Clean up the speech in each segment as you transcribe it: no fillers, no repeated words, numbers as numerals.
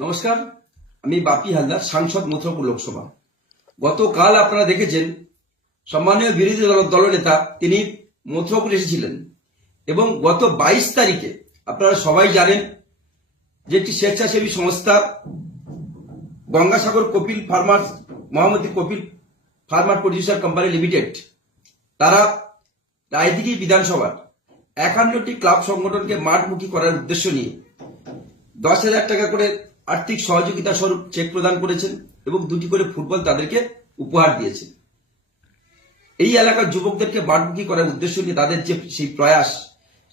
নমস্কার, আমি বাপি হালদার, সাংসদ মথুরাপুর লোকসভা। গতকাল আপনারা দেখেছেন সম্মানীয় বিরোধী দলনেতা তিনি মথুরাপুর এসেছিলেন এবং গত 22 তারিখে আপনারা সবাই জানেন যে একটি স্বেচ্ছাসেবী সংস্থা Gangasagar Kapil farmers Mahamati Kapil farmer producer company limited তারা রায়দিঘি বিধানসভার 51টি ক্লাব সংগঠনকে মাঠমুখী করার উদ্দেশ্য নিয়ে 10,000 টাকা করে আর্থিক সহযোগিতা স্বরূপ চেক প্রদান করেছেন এবং 2টি করে ফুটবল তাদেরকে উপহার দিয়েছেন। এই এলাকার যুবকদেরকে মাঠমুখী করার উদ্দেশ্য নিয়ে তাদের যে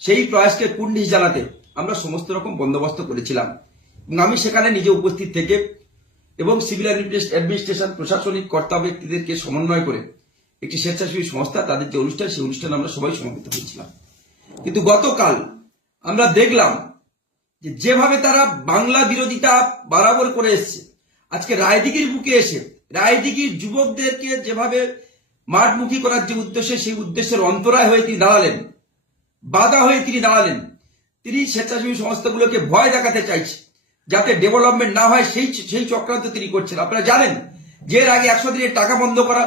সেই প্রয়াসকে কুর্নিশ জানাতে আমরা সমস্ত রকম বন্দোবস্ত করেছিলাম এবং আমি সেখানে নিজে উপস্থিত থেকে এবং সিভিল অ্যাডমিনিস্ট্রেশন প্রশাসনিক কর্তা ব্যক্তিদেরকে সমন্বয় করে একটি স্বেচ্ছাসেবী সংস্থা তাদের যে অনুষ্ঠান সেই অনুষ্ঠানে আমরা সবাই সমবেত হয়েছিলাম। কিন্তু গতকাল আমরা দেখলাম যেভাবে তারা বাংলা বিরোধিতা বরাবর করে এসছে, আজকে রায়দিঘির বুকে এসে রায়দিঘির যুবকদেরকে যেভাবে মাঠমুখী করার যে উদ্দেশ্যে সেই উদ্দেশ্যের অন্তরায় হয়ে তিনি দাঁড়ালেন, বাধা হয়ে তিনি দাঁড়ালেন। তিনি স্বেচ্ছাসেবী সংস্থাগুলোকে ভয় দেখাতে চাইছে যাতে ডেভেলপমেন্ট না হয় সেই চক্রান্ত তিনি করছেন। আপনারা জানেন যে এর আগে 100 দিনের টাকা বন্ধ করা,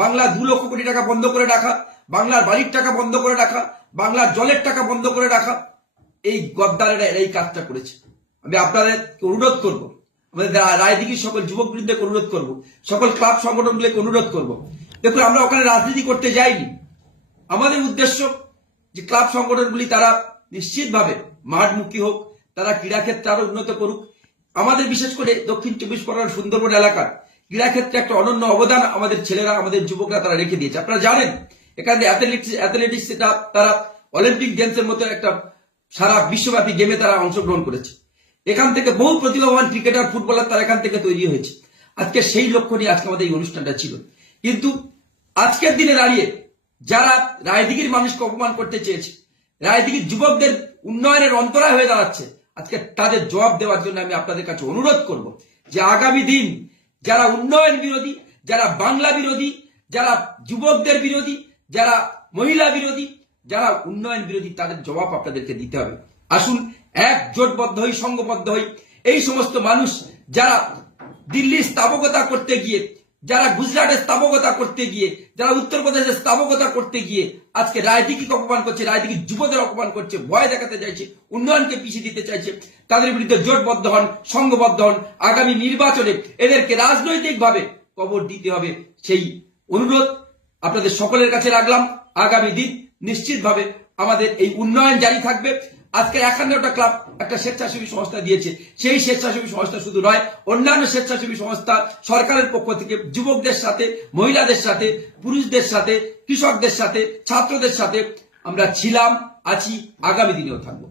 বাংলার 2 লক্ষ কোটি টাকা বন্ধ করে রাখা, বাংলার বাড়ির টাকা বন্ধ করে রাখা, বাংলার জলের টাকা বন্ধ করে রাখা, এই গদ্দারেরা এই কাজটা করেছে। আমি আপনাদের অনুরোধ করব, আমাদের রায়দিঘির সকল যুবক বৃন্দকে অনুরোধ করব, সকল ক্লাব সংগঠনগুলোকে অনুরোধ করব, দেখুন আমরা ওখানে রাজনীতি করতে যাইনি। আমাদের উদ্দেশ্য যে ক্লাব সংগঠনগুলি তারা নিশ্চিতভাবে মাঠমুখী হোক, তারা ক্রীড়াক্ষেত্রে আরো উন্নত করুক। আমাদের বিশেষ করে দক্ষিণ 24 পরগনার সুন্দরবন এলাকার ক্রীড়াক্ষেত্রে একটা অনন্য অবদান আমাদের ছেলেরা, আমাদের যুবকরা তারা রেখে দিয়েছে। আপনারা জানেন এখানে অ্যাথলেটিক্স তারা অলিম্পিক গেমসের মতো একটা সারা বিশ্বব্যাপী গেমে তারা অংশগ্রহণ করেছে। এখান থেকে বহু প্রতিভাবান ক্রিকেটার, ফুটবলার তারা এখান থেকে তৈরি হয়েছে। আজকে সেই লক্ষ্য নিয়ে আজকে আমাদের এই অনুষ্ঠানটা ছিল। কিন্তু আজকের দিনে দাঁড়িয়ে যারা রায়দিঘির মানুষকে অপমান করতে চেয়েছে, রায়দিঘির যুবকদের উন্নয়নের অন্তরায় হয়ে দাঁড়াচ্ছে, আজকে তাদের জবাব দেওয়ার জন্য আমি আপনাদের কাছে অনুরোধ করব যে আগামী দিন যারা উন্নয়ন বিরোধী, যারা বাংলা বিরোধী, যারা যুবকদের বিরোধী, যারা মহিলা বিরোধী, যারা উন্নয়ন বিরোধী, তাদের জবাব আপনাদেরকে দিতে হবে। আসুন একজোটবদ্ধ হই, সংঘবদ্ধ হই। এই সমস্ত মানুষ যারা দিল্লির স্থাপকতা করতে গিয়ে, যারা গুজরাটের স্থাপকতা করতে গিয়ে, যারা উত্তরপ্রদেশের স্থাপকতা করতে গিয়ে আজকে রায়দিঘিকে অপমান করছে, রায়দিঘির যুবদের অপমান করছে, ভয় দেখাতে চাইছে, উন্নয়নকে পিছিয়ে দিতে চাইছে, তাদের বিরুদ্ধে জোটবদ্ধ হন, সংঘবদ্ধ হন। আগামী নির্বাচনে এদেরকে রাজনৈতিকভাবে কবর দিতে হবে, সেই অনুরোধ আপনাদের সকলের কাছে রাখলাম। আগামী দিন নিশ্চিতভাবে আমাদের এই উন্নয়ন জারি থাকবে। আজকে 51টা ক্লাব একটা স্বেচ্ছাসেবী সংস্থা দিয়েছে, সেই স্বেচ্ছাসেবী সংস্থা শুধু নয়, অন্যান্য স্বেচ্ছাসেবী সংস্থা সরকারের পক্ষ থেকে যুবকদের সাথে, মহিলাদের সাথে, পুরুষদের সাথে, কৃষকদের সাথে, ছাত্রদের সাথে আমরা ছিলাম, আছি, আগামী দিনেও থাকবো।